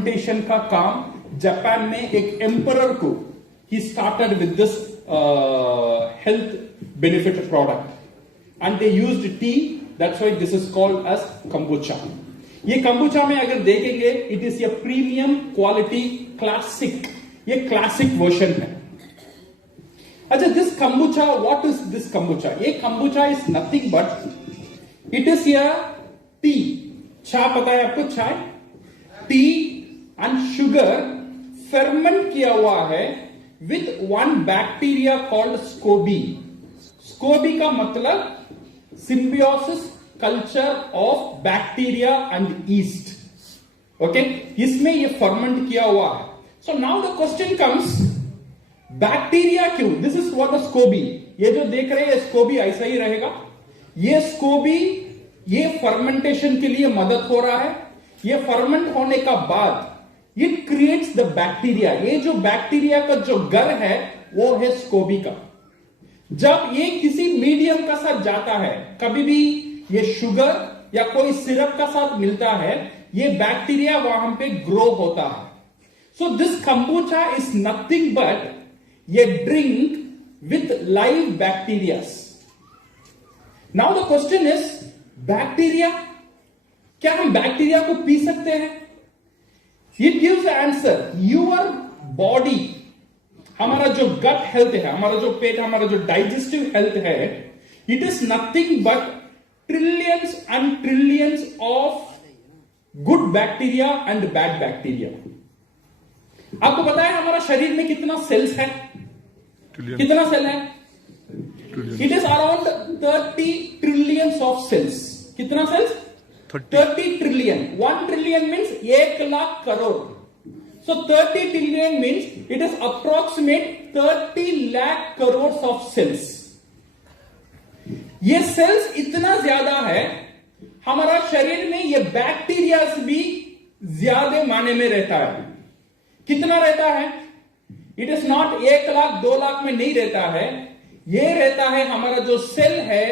Fermentation का काम Japan में एक एम्परर को ही started with this health benefit product and they used tea, that's why this is called as kombucha. ये कंबुचा में अगर देखेंगे it is a premium quality classic, ये क्लासिक वर्जन है। अच्छा, this kombucha, what is this kombucha? ये kombucha is nothing but it is a tea, चाय पता है आपको, चाय, टी एंड शुगर फर्मेंट किया हुआ है with one bacteria called scoby. Scoby का मतलब symbiosis culture of bacteria and yeast. Okay, इसमें ये फर्मेंट किया हुआ है। So now the question comes, bacteria क्यों? This is what the scoby, ये जो देख रहे हैं स्कोबी ऐसा ही रहेगा। ये स्कोबी ये फर्मेंटेशन के लिए मदद हो रहा है। ये फर्मेंट होने का बाद इट क्रिएट्स द बैक्टीरिया। ये जो बैक्टीरिया का जो घर है वो है स्कोबी का। जब ये किसी मीडियम का साथ जाता है, कभी भी ये शुगर या कोई सिरप का साथ मिलता है, ये बैक्टीरिया वहां पे ग्रो होता है। So this kombucha is nothing but ये drink with live bacterias. Now the question is, bacteria, क्या हम बैक्टीरिया को पी सकते हैं? It gives the answer, your body, हमारा जो गट हेल्थ है, हमारा जो पेट, हमारा जो डाइजेस्टिव हेल्थ है, it is nothing but trillions and trillions of good bacteria and bad bacteria. आपको पता है हमारा शरीर में कितना सेल्स है? कितना सेल है? It is around 30 trillions of cells. कितना cells? 30 trillion. 1 trillion means 1 lakh crore. So 30 trillion means it is approximate 30 lakh crores of cells. ये सेल्स इतना ज्यादा है, हमारा शरीर में ये बैक्टीरियाज भी ज्यादा माने में रहता है। कितना रहता है? It is not 1 lakh 2 lakh में नहीं रहता है, ये रहता है हमारा जो सेल है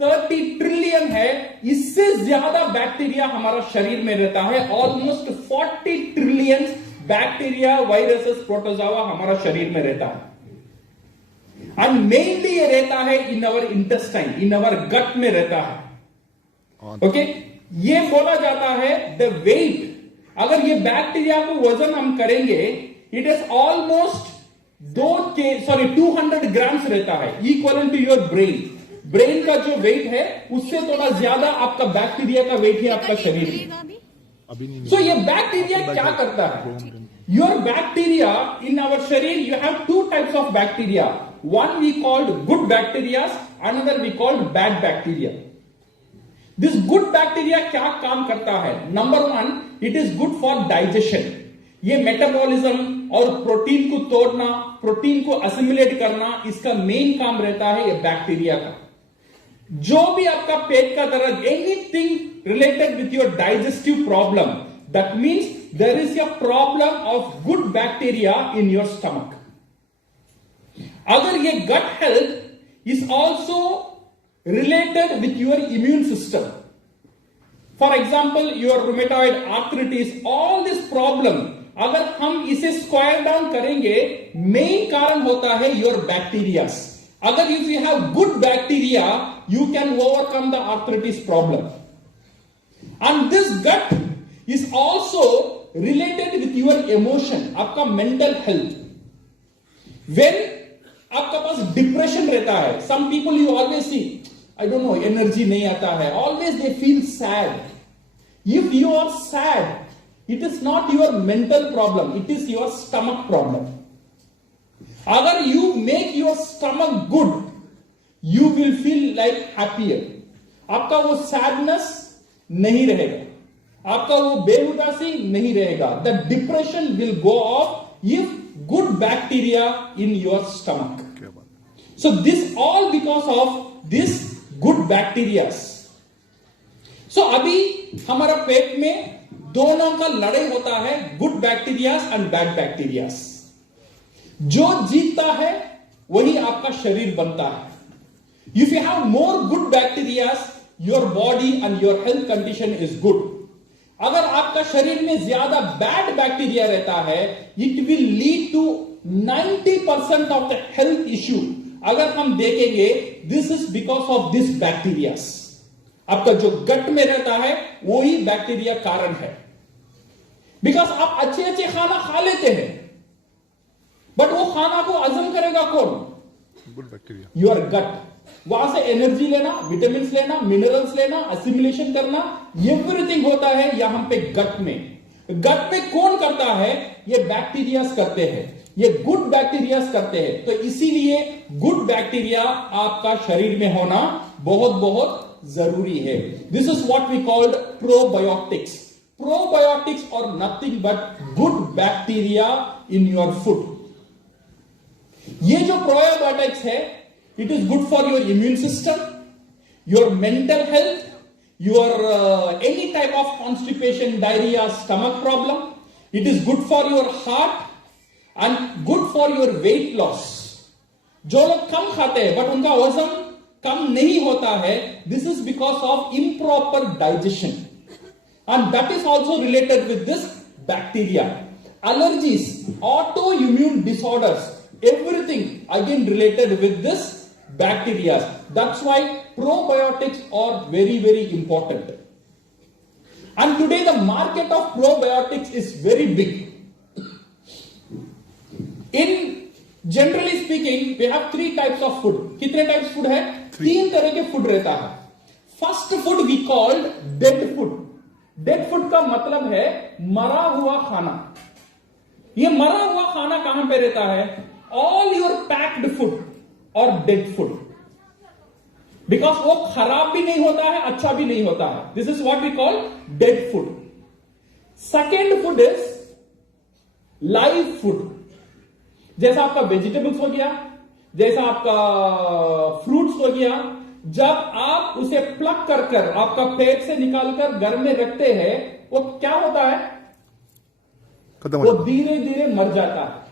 30 ट्रिलियन है, इससे ज्यादा बैक्टीरिया हमारा शरीर में रहता है। Almost 40 trillion bacteria, viruses, protozoa हमारा शरीर में रहता है। एंड मेनली ये रहता है इन अवर इंटेस्टाइन, इन अवर गट में रहता है। ओके, ये बोला जाता है द वेट, अगर ये बैक्टीरिया को वजन हम करेंगे, इट इज ऑलमोस्ट 200 ग्राम्स रहता है, equal to your brain. Brain का जो वेट है उससे थोड़ा ज्यादा आपका बैक्टीरिया का वेट है आपका शरीर में। सो ये बैक्टीरिया क्या करता है? योर बैक्टीरिया इन आवर शरीर, you have 2 types of bacteria, one we called good bacteria, another we called bad bacteria. This good bacteria क्या काम करता है? Number 1, it is good for digestion. ये मेटाबॉलिज्म और प्रोटीन को तोड़ना, प्रोटीन को असिमिलेट करना, इसका मेन काम रहता है ये बैक्टीरिया का। जो भी आपका पेट का दर्द, anything related with your digestive problem, that means there is a problem of good bacteria in your stomach. अगर ये gut health is also related with your immune system, for example your rheumatoid arthritis, all this problem, अगर हम इसे square down करेंगे, main कारण होता है your bacteria. अगर if you have good bacteria, you can overcome the arthritis problem. And this gut is also related with your emotion, आपका mental health. When आपका पास डिप्रेशन रहता है, some people you always see, I don't know, energy नहीं आता है, always they feel sad. If you are sad, it is not your mental problem, it is your stomach problem. अगर you make your stomach good, you will feel like happier. आपका वो sadness नहीं रहेगा, आपका वो बेहुदासी नहीं रहेगा। The depression will go off if good bacteria in your stomach. So this all because of this good bacteria. So अभी हमारा पेट में दोनों का लड़ाई होता है, good bacteria and bad bacteria. जो जीतता है वही आपका शरीर बनता है। If you have more good bacteria, your body and your health condition is good. अगर आपका शरीर में ज्यादा बैड बैक्टीरिया रहता है, it will lead to 90% of the health issue. अगर हम देखेंगे, this is because of this bacterias. आपका जो गट में रहता है वही बैक्टीरिया कारण है. बिकॉज आप अच्छे अच्छे खाना खा लेते हैं, बट वो खाना को हजम करेगा कौन? Good bacteria. Your gut. वहां से एनर्जी लेना, विटामिन लेना, मिनरल्स लेना, असिमिलेशन करना, एवरीथिंग होता है यहां पे गट में. गट में कौन करता है? ये बैक्टीरियाज करते हैं, ये गुड बैक्टीरियाज करते हैं. तो इसीलिए गुड बैक्टीरिया आपका शरीर में होना बहुत बहुत जरूरी है. This is what we called probiotics. Probiotics और nothing but good bacteria in your food. ये जो प्रोबायोटिक्स है, it is good for your immune system, your mental health, your any type of constipation, diarrhoea, stomach problem. It is good for your heart and good for your weight loss. जो लोग कम खाते हैं but उनका वजन कम नहीं होता है, this is because of improper digestion, and that is also related with this bacteria. Allergies, autoimmune disorders, everything again related with this bacteria. That's why probiotics are very, very important. And today the market of probiotics is very big. In generally speaking, we have 3 types of food. कितने types food है? 3 तरह के food रहता है. First food we called dead food. Dead food का मतलब है मरा हुआ खाना. ये मरा हुआ खाना कहां पे रहता है? ऑल योर पैक्ड फूड और डेड फूड. बिकॉज वो खराब भी नहीं होता है, अच्छा भी नहीं होता है. This is what we call dead food. Second food is live food. जैसा आपका वेजिटेबल्स हो गया, जैसा आपका फ्रूट्स हो गया, जब आप उसे प्लग कर आपका पेट से निकालकर घर में रखते हैं, वो क्या होता है? वो धीरे धीरे मर जाता है.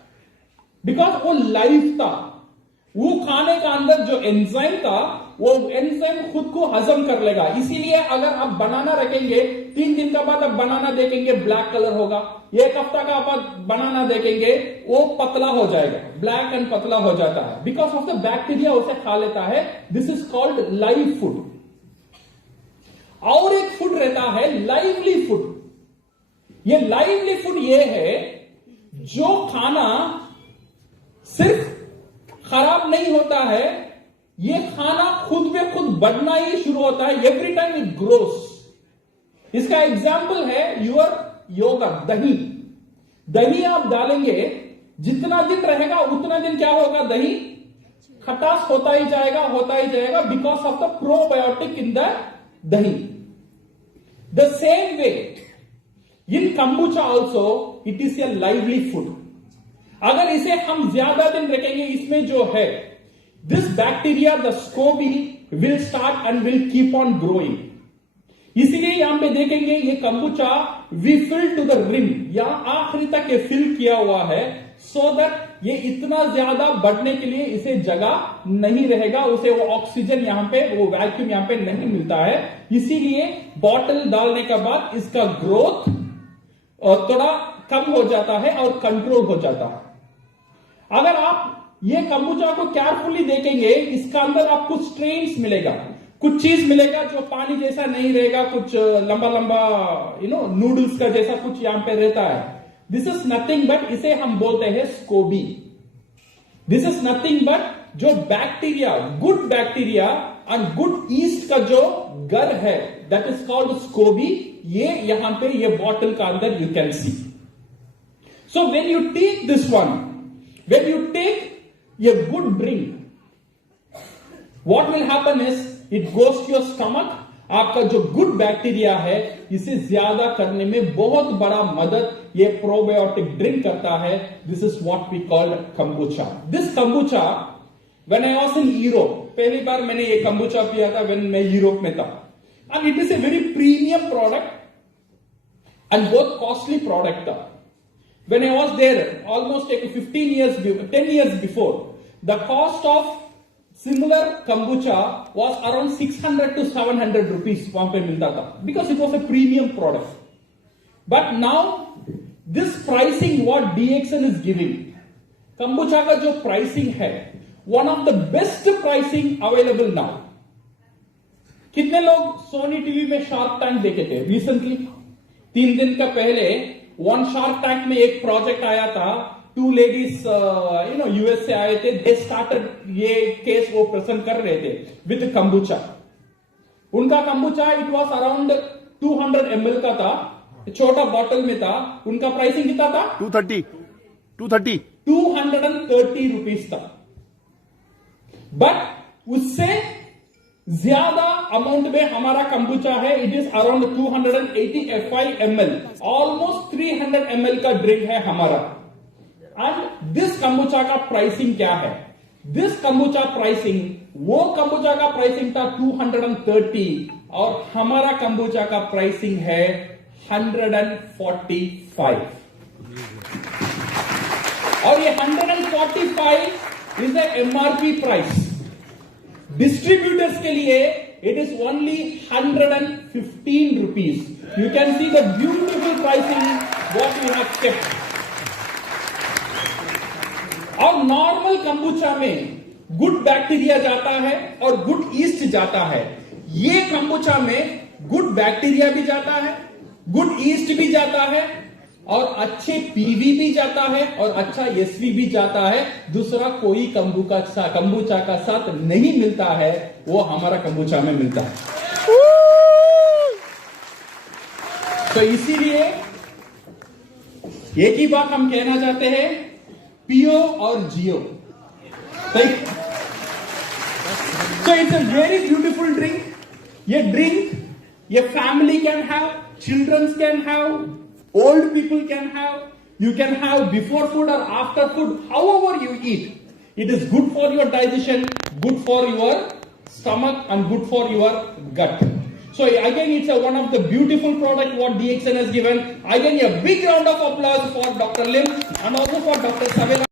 बिकॉज वो लाइफ था. वो खाने का अंदर जो एंजाइम था, वो एंजाइम खुद को हजम कर लेगा. इसीलिए अगर आप बनाना रखेंगे, 3 दिन का बाद आप बनाना देखेंगे, ब्लैक कलर होगा. 1 हफ्ता का आप बनाना देखेंगे, वो पतला हो जाएगा, ब्लैक एंड पतला हो जाता है. बिकॉज ऑफ द बैक्टीरिया उसे खा लेता है. This is called live food. और एक फूड रहता है लाइवली फूड. ये लाइवली फूड ये है जो खाना सिर्फ खराब नहीं होता है, ये खाना खुद में खुद बढ़ना ही शुरू होता है. Every time it grows. इसका एग्जाम्पल है योर योगर्ट, दही. दही आप डालेंगे, जितना दिन रहेगा उतना दिन क्या होगा? दही खटास होता ही जाएगा because of the probiotic in the dahi. The same way in kombucha also it is a lively food. अगर इसे हम ज्यादा दिन रखेंगे, इसमें जो है this bacteria, the scoby will start and will keep on growing. इसीलिए यहां पे देखेंगे ये kombucha we fill to the rim, यहां आखिरी तक ये फिल किया हुआ है, सो दैट ये इतना ज्यादा बढ़ने के लिए इसे जगह नहीं रहेगा. उसे वो ऑक्सीजन यहां पे, वो वैक्यूम यहां पे नहीं मिलता है. इसीलिए बॉटल डालने के बाद इसका ग्रोथ और थोड़ा कम हो जाता है और कंट्रोल हो जाता है. अगर आप ये कंबूचा को केयरफुली देखेंगे, इसका अंदर आपको स्ट्रेन्स मिलेगा, कुछ चीज मिलेगा जो पानी जैसा नहीं रहेगा, कुछ लंबा लंबा नूडल्स का जैसा कुछ यहां पे रहता है. दिस इज नथिंग बट, इसे हम बोलते हैं scoby. This is nothing but जो bacteria, good bacteria and good yeast का जो घर है, दैट इज कॉल्ड स्कोबी. ये यहां पे ये बॉटल का अंदर you can see. So when you take this one, when you take a good drink, what will happen is it goes to your stomach. आपका जो गुड बैक्टीरिया है, इसे ज्यादा करने में बहुत बड़ा मदद ये प्रोबायोटिक ड्रिंक करता है. This is what we called kombucha. This kombucha when I was in Europe, पहली बार मैंने ये कंबूचा पिया था व्हेन मैं यूरोप में था. And it is a very premium product and both costly product. When I was there, almost 10 years before, the cost of similar kombucha was around 600 to 700 rupees वहां पे मिलता था, because it was a premium product. But now, this pricing what DXN is giving, kombucha का जो pricing है, one of the best pricing available now. कितने लोग Sony TV में शार्क टैंक देखे थे रिसेंटली? 3 दिन का पहले वन शार्क टैंक में एक प्रोजेक्ट आया था, 2 लेडीज यूएस से आए थे, दे स्टार्टेड ये केस वो प्रेजेंट कर रहे थे विद कंबुचा. उनका कंबुचा इट वाज अराउंड 200 ml का था, छोटा बॉटल में था. उनका प्राइसिंग कितना था? 230 रुपीज था. बट उससे ज्यादा अमाउंट में हमारा कंबुचा है. It is around 285 ml, almost 300 ml का ड्रिंक है हमारा. एंड दिस कंबुचा का प्राइसिंग क्या है? दिस कंबुचा प्राइसिंग, वो कंबुचा का प्राइसिंग था 230 और हमारा कंबुचा का प्राइसिंग है 145. और ये 145 is the MRP price. Distributors के लिए it is only 115 rupees. You can see the beautiful pricing what we have kept. और नॉर्मल कंबुचा में गुड बैक्टीरिया जाता है और गुड ईस्ट जाता है. ये कंबुचा में गुड बैक्टीरिया भी जाता है, गुड ईस्ट भी जाता है और अच्छे पीवी भी जाता है और अच्छा एसवी भी जाता है. दूसरा कोई कंबुचा का साथ नहीं मिलता है, वो हमारा कंबुचा में मिलता है. तो इसीलिए एक ही बात हम कहना चाहते हैं, पियो और जियो. So it's a very beautiful drink. ये ड्रिंक ये family can have, childrens can have, old people can have. You can have before food or after food, however you eat. It is good for your digestion, good for your stomach and good for your gut. So again, it's one of the beautiful product what DXN has given. Again, a big round of applause for Dr. Lim and also for Dr. Savela.